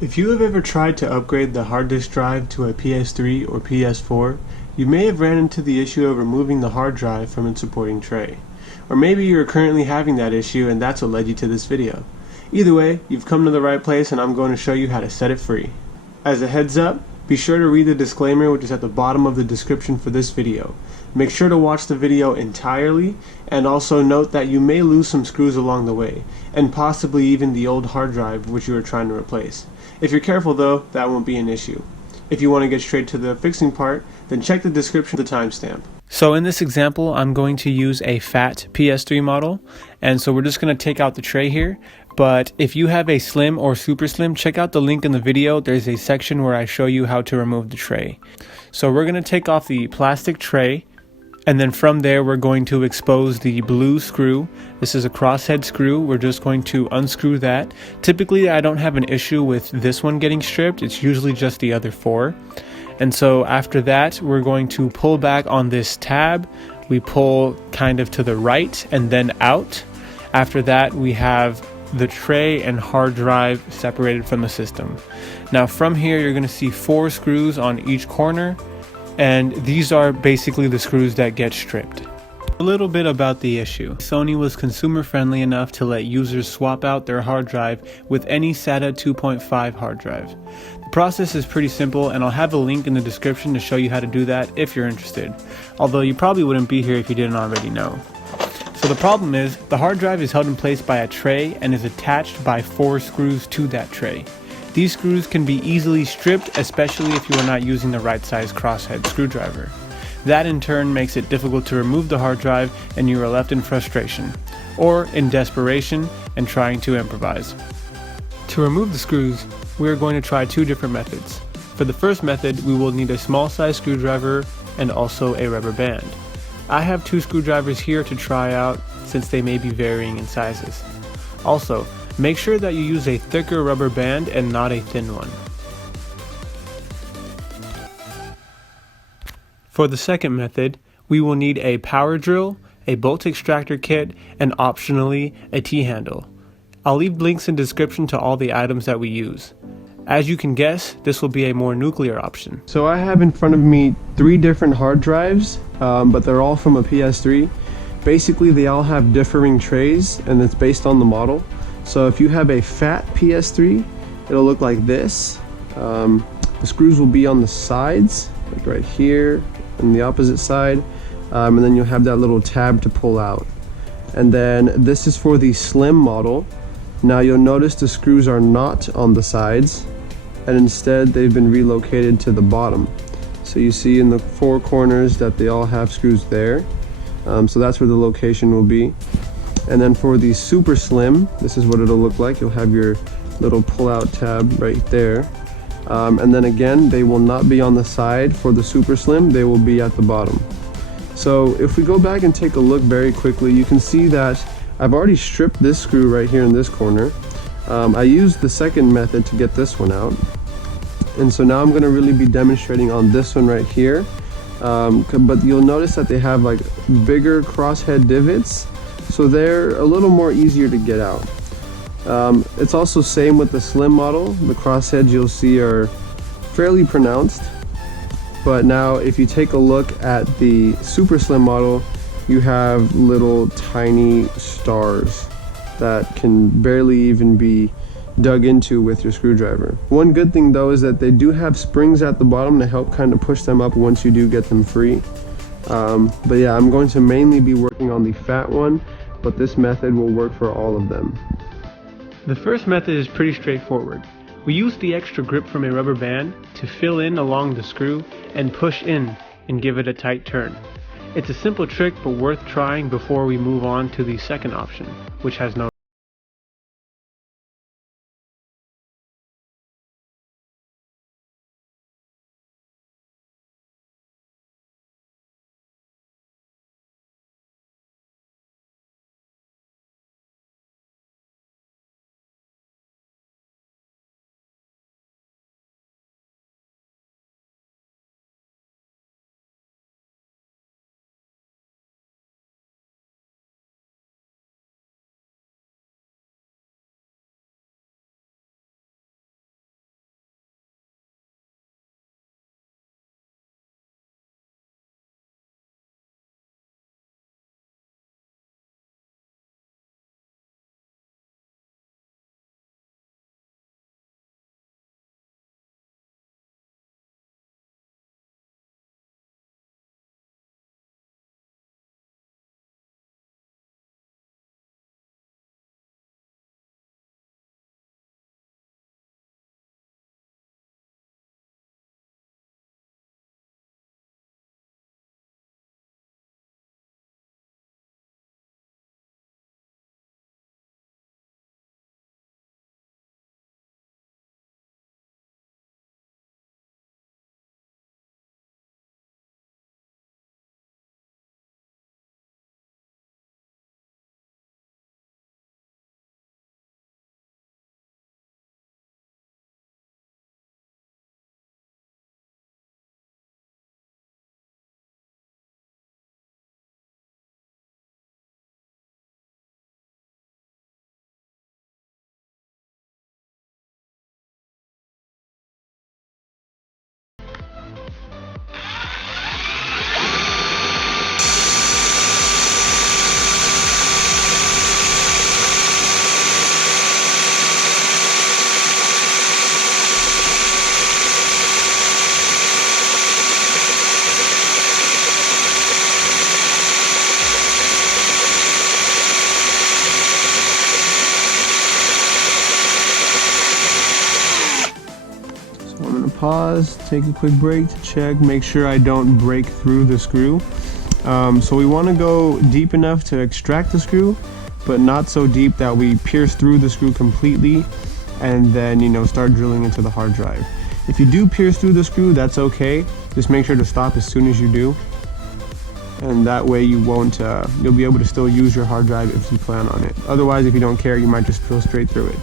If you have ever tried to upgrade the hard disk drive to a PS3 or PS4, you may have ran into the issue of removing the hard drive from its supporting tray. Or maybe you are currently having that issue and that's what led you to this video. Either way, you've come to the right place and I'm going to show you how to set it free. As a heads up, be sure to read the disclaimer which is at the bottom of the description for this video. Make sure to watch the video entirely and also note that you may lose some screws along the way, and possibly even the old hard drive which you are trying to replace. If you're careful though, that won't be an issue. If you want to get straight to the fixing part, then check the description for the timestamp. So in this example, I'm going to use a fat PS3 model, and so we're just going to take out the tray here. But if you have a slim or super slim, check out the link in the video. There's a section where I show you how to remove the tray. So we're going to take off the plastic tray, and then from there we're going to expose the blue screw. This is a crosshead screw. We're just going to unscrew that. Typically I don't have an issue with this one getting stripped. It's usually just the other four. And so after that we're going to pull back on this tab. We pull kind of to the right and then out. After that we have the tray and hard drive separated from the system. Now from here you're going to see 4 screws on each corner, and these are basically the screws that get stripped. A little bit about the issue. Sony was consumer friendly enough to let users swap out their hard drive with any SATA 2.5 hard drive. The process is pretty simple, and I'll have a link in the description to show you how to do that if you're interested, although you probably wouldn't be here if you didn't already know. So the problem is, the hard drive is held in place by a tray and is attached by 4 screws to that tray. These screws can be easily stripped, especially if you are not using the right size crosshead screwdriver. That in turn makes it difficult to remove the hard drive, and you are left in frustration, or in desperation and trying to improvise. To remove the screws, we are going to try 2 different methods. For the first method, we will need a small size screwdriver and also a rubber band. I have 2 screwdrivers here to try out since they may be varying in sizes. Also, make sure that you use a thicker rubber band and not a thin one. For the second method, we will need a power drill, a bolt extractor kit, and optionally a T-handle. I'll leave links in the description to all the items that we use. As you can guess, this will be a more nuclear option. So I have in front of me 3 different hard drives, but they're all from a PS3. Basically they all have differing trays, and it's based on the model. So if you have a fat PS3, it'll look like this. The screws will be on the sides, like right here, and the opposite side, and then you'll have that little tab to pull out. And then this is for the slim model. Now you'll notice the screws are not on the sides, and instead they've been relocated to the bottom. So you see in the 4 corners that they all have screws there. So that's where the location will be. And then for the super slim, this is what it'll look like. You'll have your little pull-out tab right there. And then again, they will not be on the side for the super slim, they will be at the bottom. So if we go back and take a look very quickly, you can see that I've already stripped this screw right here in this corner. I used the second method to get this one out. And so now I'm going to really be demonstrating on this one right here. But you'll notice that they have like bigger crosshead divots, so they're a little more easier to get out. It's also same with the slim model. The crossheads you'll see are fairly pronounced. But now if you take a look at the super slim model, you have little tiny stars that can barely even be dug into with your screwdriver. One good thing though is that they do have springs at the bottom to help kind of push them up once you do get them free. But yeah, I'm going to mainly be working on the fat one, but this method will work for all of them. The first method is pretty straightforward. We use the extra grip from a rubber band to fill in along the screw and push in and give it a tight turn. It's a simple trick but worth trying before we move on to the second option, which has no pause, take a quick break to check, make sure I don't break through the screw. So we want to go deep enough to extract the screw, but not so deep that we pierce through the screw completely and then, you know, start drilling into the hard drive. If you do pierce through the screw, that's okay. Just make sure to stop as soon as you do. And that way you won't, you'll be able to still use your hard drive if you plan on it. Otherwise, if you don't care, you might just drill straight through it.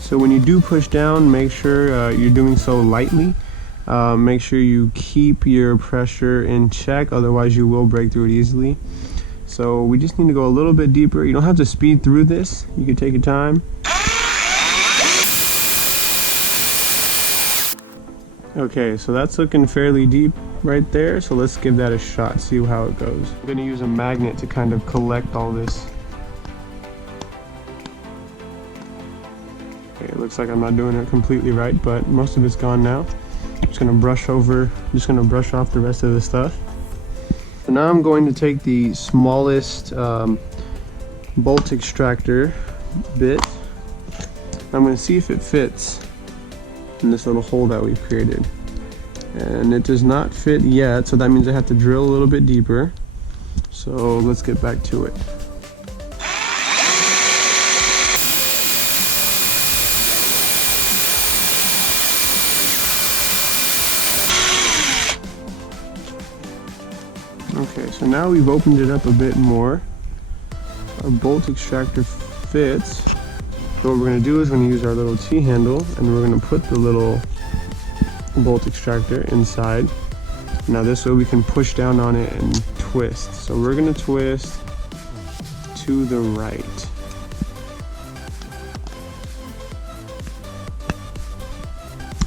So when you do push down, make sure you're doing so lightly. Make sure you keep your pressure in check, otherwise you will break through it easily. So we just need to go a little bit deeper. You don't have to speed through this, you can take your time. Okay, so that's looking fairly deep right there, so let's give that a shot, see how it goes. I'm going to use a magnet to kind of collect all this. Okay, it looks like I'm not doing it completely right, but most of it's gone now. I'm just going to brush off the rest of the stuff. So now I'm going to take the smallest bolt extractor bit. I'm going to see if it fits in this little hole that we've created, and it does not fit yet, so that means I have to drill a little bit deeper. So let's get back to it. Okay, so now we've opened it up a bit more. Our bolt extractor fits. So what we're going to do is we're going to use our little T-handle and we're going to put the little bolt extractor inside. Now this way we can push down on it and twist. So we're going to twist to the right.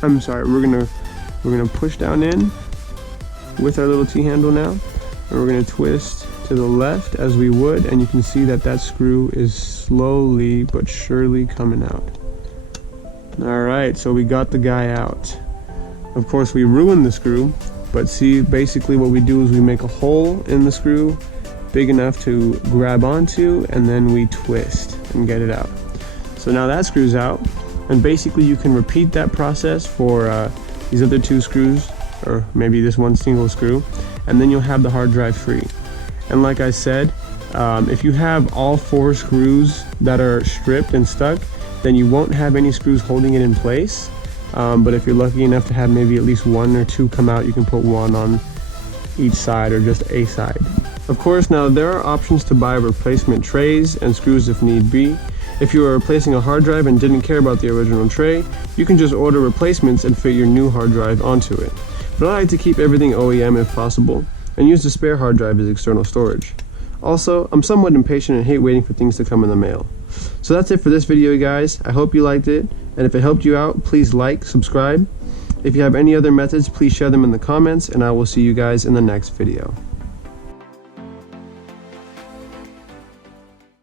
I'm sorry, we're going to push down in with our little T-handle now, and we're going to twist to the left as we would, and you can see that that screw is slowly but surely coming out. Alright, so we got the guy out. Of course we ruined the screw, but see, basically what we do is we make a hole in the screw big enough to grab onto, and then we twist and get it out. So now that screw's out, and basically you can repeat that process for these other two screws, or maybe this one single screw, and then you'll have the hard drive free. And like I said, if you have all 4 screws that are stripped and stuck, then you won't have any screws holding it in place. But if you're lucky enough to have maybe at least 1 or 2 come out, you can put 1 on each side or just a side. Of course, now there are options to buy replacement trays and screws if need be. If you are replacing a hard drive and didn't care about the original tray, you can just order replacements and fit your new hard drive onto it. But I like to keep everything OEM if possible, and use the spare hard drive as external storage. Also, I'm somewhat impatient and hate waiting for things to come in the mail. So that's it for this video, guys. I hope you liked it, and if it helped you out, please like, subscribe. If you have any other methods, please share them in the comments, and I will see you guys in the next video.